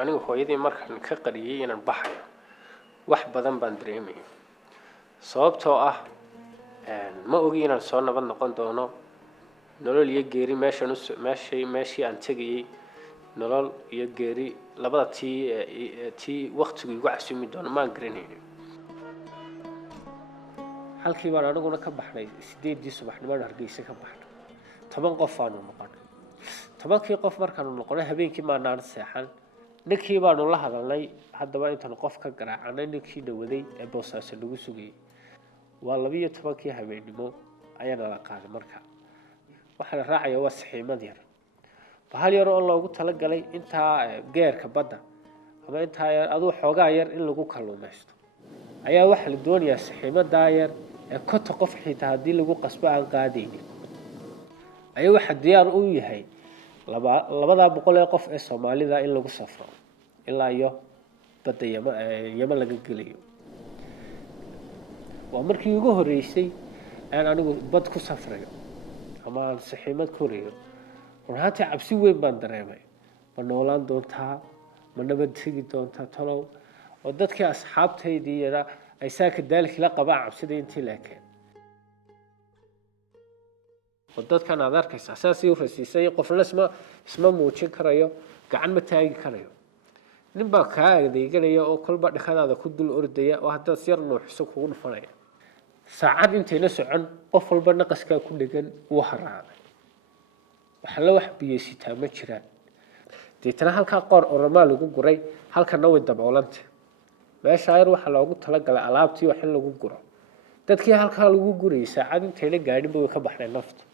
anigu hooyadii markaan ka qariyay inaan baxayo wax badan baan dareemay sababtoo ah ma ogi inaan soo nabad noqon doono nolol iyo geeri meeshii aan tegayay nolol iyo geeri labada tii waqtigu igu casumi doono maan garanaynin halkii baan aniguna ka baxnay 8 subaxnimo Hargeysa ka baxnay 10 qof aanu noqonay 10kii qof markaanu noqonay habeenkii maanaan seexan ninkii baanu la hadalnay haddaba intaan qof ka garaacnay ninkii dhawaday ee boosaaso lagu sugayay waa 12kii habeenimo ayana la qaaday marka waxa la raacay waa saxiimad yar bahal yar oo loogu tala galay inta geerka badda ama inta adoo xoogaa yar in lagu kalluumaysto ayaa waxa la doonayaa saxiimada yar ee konton qof xitaa hadii lagu qasbo aan qaadaynin ayaa waxa diyaar u yahay labada boqol ee qof ee Soomaalida in lagu safro ilaa iyo badda Yemen laga geliyo waa markii ugu horeysay aan anigu bad ku safrayo ama saxiimad koreeyo runtii cabsi weyn baan dareemay ma noolaan doontaa ma nabad tegi doontaa talow oo dadkii asxaabtaydii yara ay saaka daalkii la qabaa cabsida intii laakiin wadadkan aad arkaysa asaasi u rasiisay qofna isma muujin karayo gacan ma taagi karayo nin baa ka adeeganaya oo kolba dhakadaada ku dul ordaya oo hadda sir nuuxso kugu dhufanaya saacad intayna socon qof walba naqaska ku dhagan uu haraaday waxa la wax biyeysitaa ma jiraan deetana halka qoor oroma lagu guray halkana way daboolanta meesha ayar waxa loogu tala galay alaabtii wax lagu guro dadkii halka lagu guray saacad intayna gaadhin bay ka baxnay nafta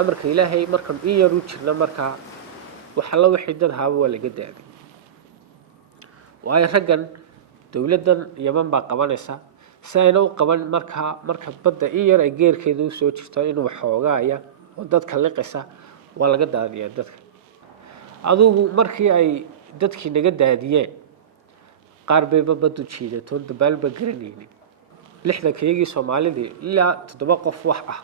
amarka ilaahay markan iyaru jirna marka waxa la wixii dad haabo waa laga daaday waayo raggan dawladdan Yemen baa qabanaysa sayna u qaban marka badda iyar ay geerkeedu soo jirto inuu xoogaaya oo dadka liqaysa waa laga daadiyaa dadka adugu markii ay dadkii naga daadiyeen qaar bay baddu jiidato dabaalba garanaynin 60kii Soomaalidii ilaa 7 qof wax ah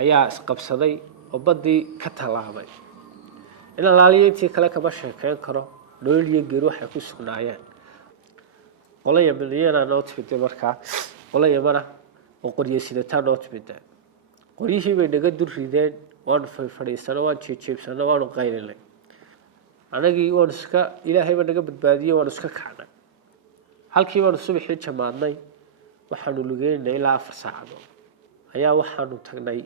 ayaa isqabsaday oo badii ka talaabay in laaliyeetii kale ka basheekeen karo nolol iyo geeri waxa ku sugnaayeen qolaya milyan nootbid marka qolaya mana oo qoriyaysiinta nootbid qoriyihii bay naga durrideen waan fadhiisana waan jeebsana waan qaylinay anagii waan iska ilaahay ba naga badbaadiyay waan iska kacnay halkii baan subaxii jamaadnay waxaanu lugeynay ilaa 4 saacadood ayaa waxaanu tagnay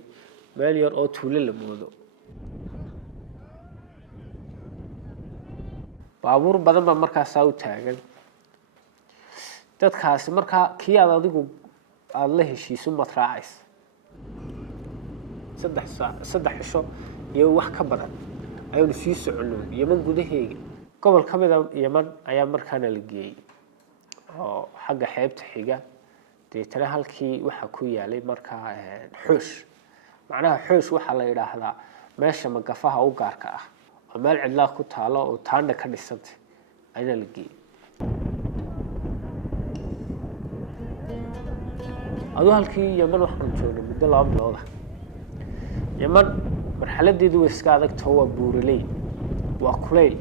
meel yar oo tuulo la moodo baabuur badan ba markaas u taagan dadkaasi marka kii adigu aad la heshiiso matraacis 3 cisho iyo wax ka badan ayuu sii socono Yemen gudaheega gobol kamid ah Yemen ayaa markaana la geeyay oo xagga xeebta xiga deetana halkii waxa ku yaalay marka xush macnaha xush waxa la yiraahdaa meesha magafaha u gaarka ah oo meel cidla ku taalo oo taana ka dhisantay ayaa la geeyay adoo halkii Yemen waxaan joognay muddo 2 bilood Yemen marxaladeedu way iska adag tahay waa buuraley waa kuleyl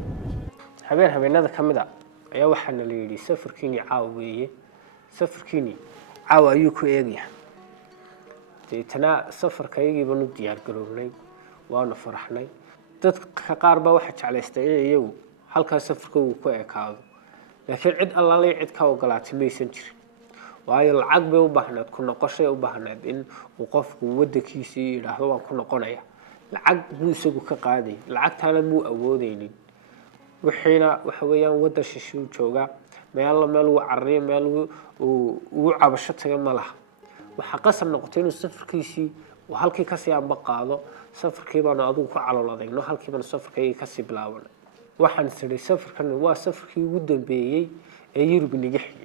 habeenada kamida ayaa waxaan la yiri safarkiini caawiye safarkiini caawa ayuu ku eegaya deetana safarkaygii baan u diyaar garownay waana faraxnay dadka qaar ba waxa jeclaystay iyagu halka safarka uu ku eekaado laakiin cid allaale cid ka ogolaatay maysan jirin waayo lacag bay u baahnayd ku noqoshay u baahnayd in uu qofku wadankiisii yiraahdo waan ku noqonaya lacag buu isagu ka qaaday lacagtaana muu awoodeynin wixiina waxa weeyaan wadan shishu jooga meel uu carriyo meel uu cabasho taga malaha waxa qasab noqotay inuu safarkiisii oo halkii ka sii amba qaado safarkii baan adigu ku calooladeeyno halkii baan safarkii ka sii bilaabanay waxaan sidii safarkan waa safarkii ugu dambeeyay ee Yurub niga xigay